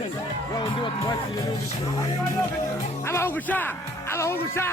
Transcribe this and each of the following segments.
bazanye wa undi watwakiriye n'ubishye abahungu sha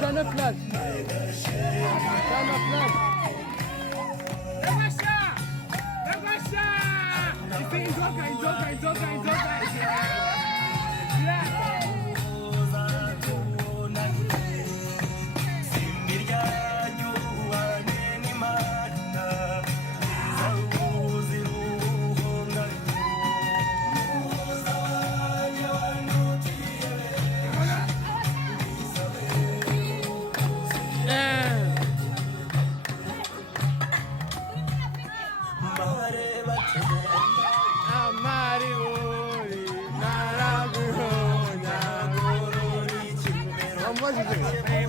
Sana flash. Rebaixar! Inzoka.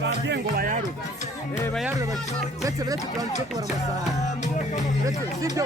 Babwiye ngo bayarure ndetse tubanze kubara amasaha ndetse sibyo